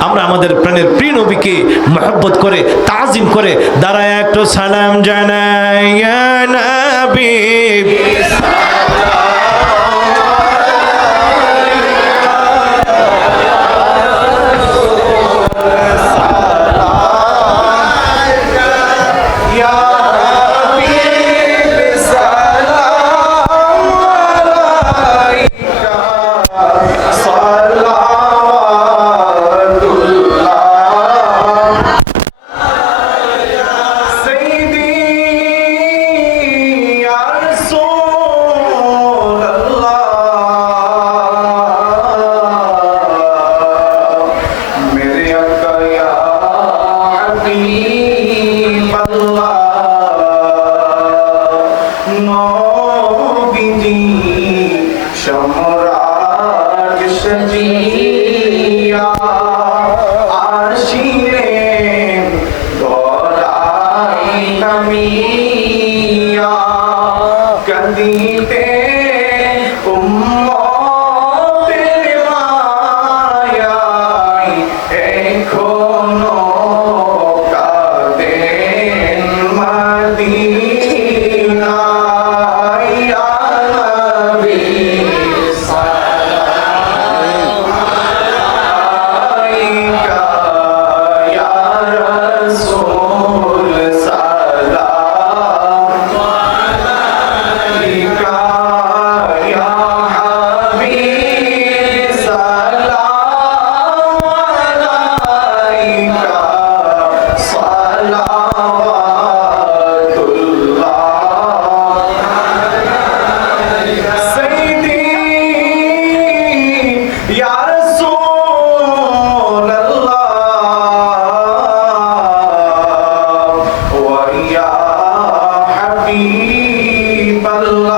আমরা আমাদের প্রাণের প্রিয় নবীকে মহব্বত করে তাজিম করে দাঁড়ায় একটু সালাম জানাই around me. ibadullah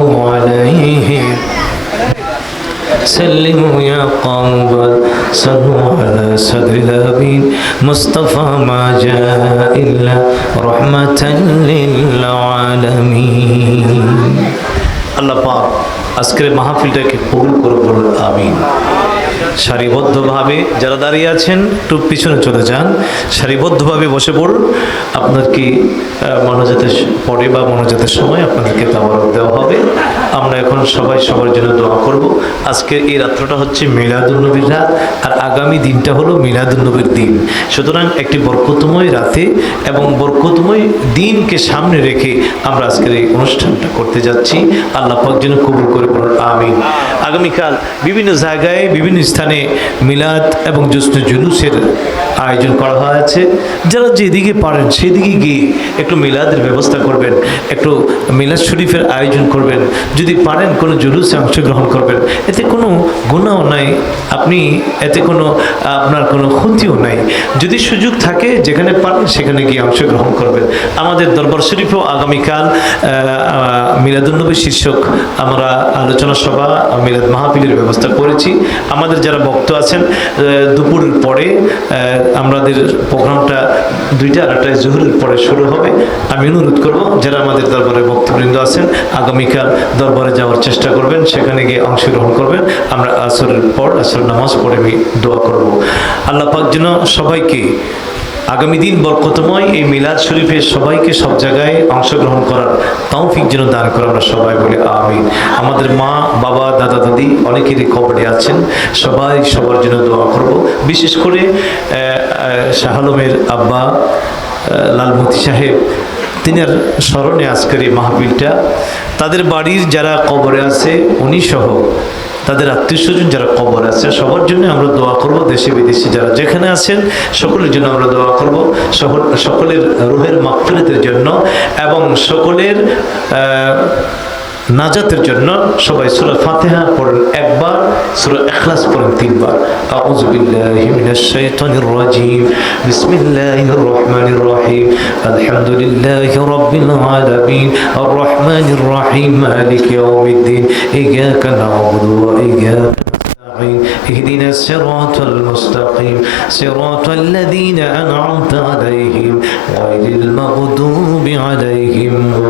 سلموا يا قوم صلوا على صدر الأبين مصطفى ما جاء إلا رحمة للعالمين আল্লাহ পাক আজকের মাহফিলটাকে কবুল করে বলুন আমিন সারিবদ্ধভাবে যারা দাঁড়িয়ে আছেন একটু পিছনে চলে যান সারিবদ্ধভাবে বসে পড়ুন আপনার কি মনোজাতের পরে বা মনোজাতের সময় আপনাদেরকে তাবারক দেওয়া হবে। আমরা এখন সবাই সবার জন্য দোয়া করব। আজকের এই রাত্রটা হচ্ছে মিলাদুলনবীর রাত, আর আগামী দিনটা হলো মিলাদুলনবীর দিন। সুতরাং একটি বরকতময় রাতে এবং বরকতময় দিনকে সামনে রেখে আমরা আজকের এই অনুষ্ঠানটা করতে যাচ্ছি। আল্লাহ পাক যেন কবুল করে বলুন, আমিন। আগামীকাল বিভিন্ন জায়গায়, বিভিন্ন স্থানে মিলাদ এবং জুসন জুলুসের আয়োজন করা হয়েছে। যারা যেদিকে পারেন সেদিকে গিয়ে একটু মিলাদের ব্যবস্থা করবেন একটু মিলাদ শরীফের আয়োজন করবেন যদি পারেন কোনো জুলুসে অংশগ্রহণ করবেন এতে কোনো গুণাও নাই আপনি এতে কোনো আপনার কোনো ক্ষতিও নাই। যদি সুযোগ থাকে যেখানে পারেন সেখানে গিয়ে অংশগ্রহণ করবেন। আমাদের দরবার শরীফেও আগামীকাল মিলাদুন্নবী শীর্ষক আমরা আলোচনা সভা মিলাদ মাহফিলের ব্যবস্থা করেছি। আমাদের যারা বক্ত আছেন আহ, দুপুরের পরে আমাদের প্রোগ্রামটা দুইটা আড়াইটায় জোহরের পরে শুরু হবে। আমি অনুরোধ করব যারা আমাদের দরবারে বক্তবৃন্দ আছেন আগামীকাল দরবারে যাওয়ার চেষ্টা করবেন সেখানে গিয়ে অংশগ্রহণ করবেন। আমরা আসরের পর আসর নামাজ পড়ে আমি দোয়া করব। আল্লাহ পাক যেন সবাইকে আগামী দিন বরকতময় এই মিলাদ শরীফের সবাইকে সব জায়গায় অংশগ্রহণ করার তৌফিক যেন দান করে আমরা সবাই বলি আমি আমাদের মা বাবা দাদা দাদি অনেকেরই খবরে আছেন। সবাই সবার জন্য দোয়া করব। বিশেষ করে আহ, আহ, শাহ আলমের আব্বা লালমতি সাহেব তিনি স্মরণে আজকের এই মাহবিলটা তাদের বাড়ির যারা কবরে আছে উনি সহ তাদের আত্মীয় স্বজন যারা কবর আছে, সবার জন্য আমরা দোয়া করব, দেশে বিদেশে যারা যেখানে আছেন, সকলের জন্য আমরা দোয়া করব সকল সকলের রুহের মাগফিরাতের জন্য এবং সকলের নাজাতের জন্য সবাই সূরা ফাতিহা পড়েন একবার সূরা ইখলাস পড়েন তিনবার আউযু বিল্লাহি মিনাশ শাইতানির রাজীম বিসমিল্লাহির রহমানির রহিম আলহামদুলিল্লাহি রাব্বিল আলামিন আর রহমানির রহিম মালিকি ইয়াউমিদ্দিন ইয়াকা না'বুদু ওয়া ইয়াকা نستعين اهدنا الصراط المستقيم صراط الذين أنعمت عليهم غير المغضوب عليهم ولا الضالين آمين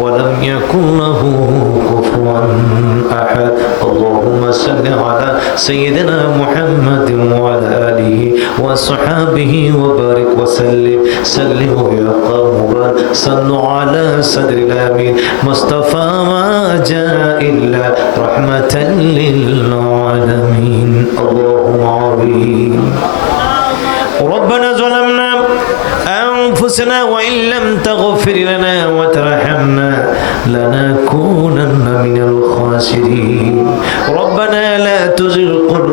ولم يكن له كفوا أحد. اللهم صل على سيدنا محمد وعلى آله وصحابه وبارك وسلم. سلموا يا قوم صلوا على صدر الأمين. مصطفى ما جاء إلا رحمة للعالمين. اللهم عظيم ربنا ظلمنا أنفسنا وإن لم تغفر لنا لنكونن من الخاسرين. ربنا لا تزغ قلوبنا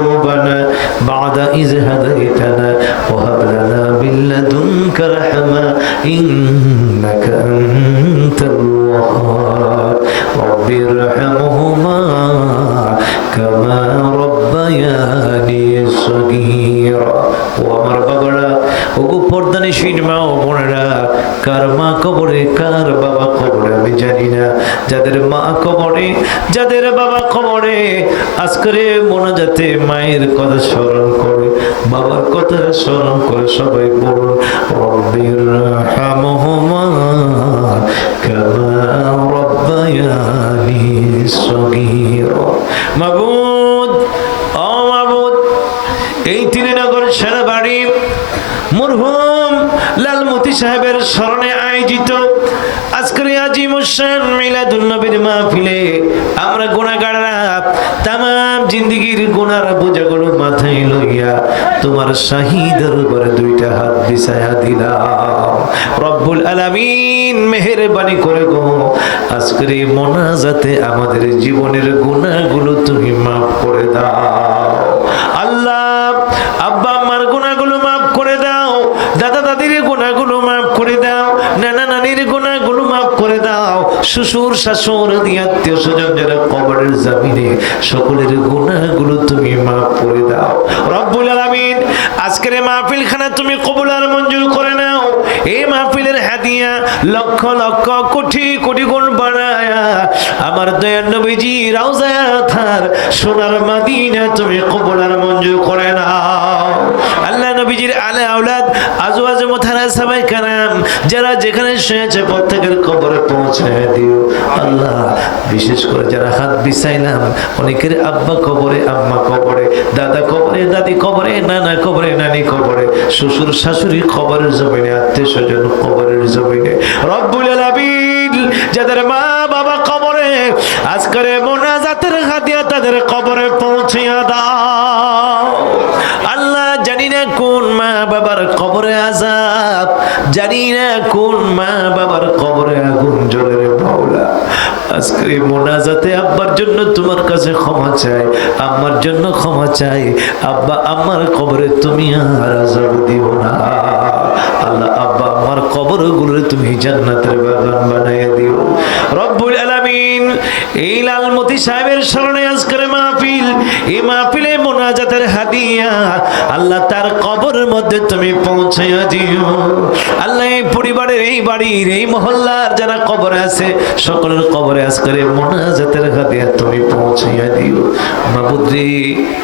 কবরে, যাদের বাবা কবরে, আজকের মোনাজাতে মায়ের কথা স্মরণ করে, বাবার কথা স্মরণ করে সবাই বলুন, রব্বির হামহুমা কামা রব্বায়ানি সগীরা। মাবুদ, ও মাবুদ, এই লালমতি সাহেবের স্মরণে আয়োজিত আজকের এই আজিম হোসেন মিলাদুল নবীর মাহফিলে আমরা গুণাগাররা তাম জিন্দিগির গুণার বোঝাগুলো মাথায় লইয়া তোমার শাহিদের উপরে দুইটা হাত বিছায়া দিলাম। রব্বুল আলামিন মেহেরবানি করে গো, আজকের এই মোনাজাতে আমাদের জীবনের গুণাগুলো তুমি মাফ করে দাও আল্লাহ আব্বা আম্মার গুণাগুলো মাফ করে দাও দাদা দাদির গুণাগুলো মাফ করে দাও নানা নানির গুণাগুলো মাফ করে দাও শ্বশুর শাশুর আত্মীয় কবরের জামিনে, সকলের গুণাগুলো তুমি মাফ করে দাও। রব্বুল আলামিন, আজকের এই মাহফিলখানা তুমি কবুল আর মঞ্জুর করে নাও। এই মাহফিলের হাদিয়া লক্ষ লক্ষ কোটি কোটি গুণ বাড়ায়া আমার দয়ার নবীজি রাউজায়া থার সোনার মাদিনা তুমি কবুল আর মঞ্জুর করে নাও। আল্লাহ নবীজির আলে আওলাদ আজওয়াজ মোথারা সবাই কারাম যারা যেখানে শুয়েছে পৌঁছায় দিও। আল্লাহ, বিশেষ করে যারা হাত বিছাইলাম, অনেকের আব্বা কবরে, আম্মা কবরে, দাদা কবরে, দাদি কবরে, নানা কবরে, নানি কবরে, শ্বশুর শাশুড়ি কবরের জমিনে, আত্মীয় স্বজন কবরের জমিনে। রব্বুল আলামিন, যাদের মা বাবা কবরে, আজকের মোনাজাতের হাতিয়া তাদের কবরে পৌঁছিয়া দাও। চাই আমার জন্য ক্ষমা চাই। আব্বা আমার কবরে তুমি আর আজাব দিও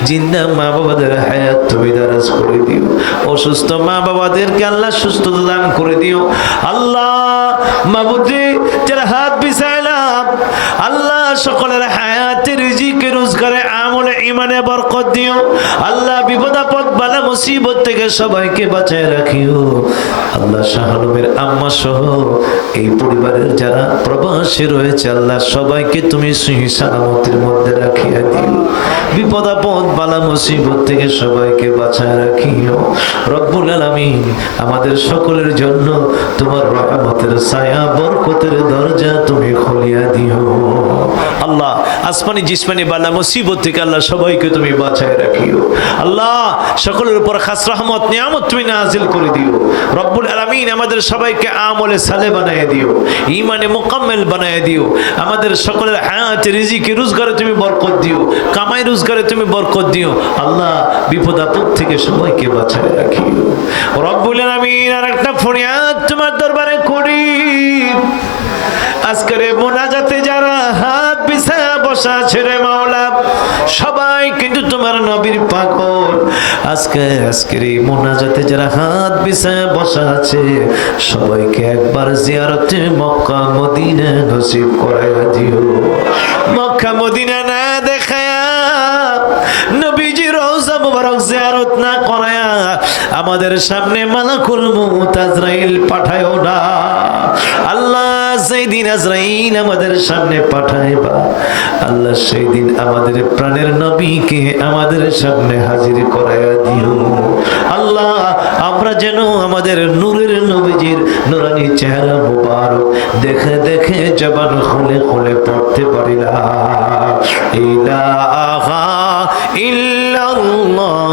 জিন্দা মা বাবাদের হায়াত তুমি দারাজ করে দিও। অসুস্থ মা বাবাদেরকে আল্লাহ সুস্থতা দান করে দিও। আল্লাহ মাবুদ্রি যারা হাত বিছাইলাম আল্লাহ সকলের হায়াতে ইমানে বরকত দিও। আল্লাহ বিপদ, আপদ, বালা, মুসিবত থেকে সবাইকে বাঁচায় রাখিও। আল্লাহ শাহালুমের আম্মা সহ এই পরিবারের যারা প্রবাসী রয়েছে, আল্লাহ সবাইকে তুমি সুহি সালামতির মধ্যে রাখিয়া দিও। বিপদ, আপদ, বালা, মুসিবত থেকে সবাইকে বাঁচায় রাখিও। রব্বুল আলামিন আমাদের সকলের জন্য তোমার রহমতের ছায়া, বরকতের দরজা তুমি খুলিয়া দিও। আল্লাহ, আসমানি জিসমানি বালা মুসিবত থেকে আল্লাহ সবাইকে তুমি বাঁচায় রাখিও। আল্লাহ, সকলের উপর খাস রহমত, নিয়ামত তুমি নাজিল করে দিও। রব্বুল আলামিন আমাদের সবাইকে আমলে সালে বানায় দিও ইমানে মোকাম্মেল বানায় দিও। আমাদের সকলের হায়াত, রিজিকে, রোজগারে তুমি বরকত দিও, কামাই, রোজগারে তুমি বরকত দিও। আল্লাহ, বিপদ আপদ থেকে সবাইকে বাঁচায় রাখিও। রব্বুল আলামিন আর একটা ফরিয়াদ তোমার দরবারে করি। আজকের মোনাজাতে যারা বসা ছেড়ে মাওলা, সবাই কিন্তু তোমার নবীর পাগল। আজকে, আজকের এই মোনাজাতে যারা হাত বিছায়া বসা আছে, সবাইকে একবার জিয়ারতে মক্কা, মদিনা নসিব করাইয়া দিও। মক্কা, মদিনা না দেখায়া, নবীজি রওজা মুবারক জিয়ারত না করায়া, আমাদের সামনে মালাকুল মউত আজরাইল পাঠায়ও না। আল্লাহ সেই দিন আজরাইল আমাদের সামনে পাঠাইবা। আল্লাহ সেই দিন আমাদের প্রাণের নবীকে আমাদের সামনে হাজির করাইয়া দিও আল্লাহ, আমরা যেন আমাদের নূরের নবীজির নুরানি চেহারা মুবারক দেখে দেখে জবান খুলে খুলে পড়তে পারি না ইলাহা ইল্লাল্লাহ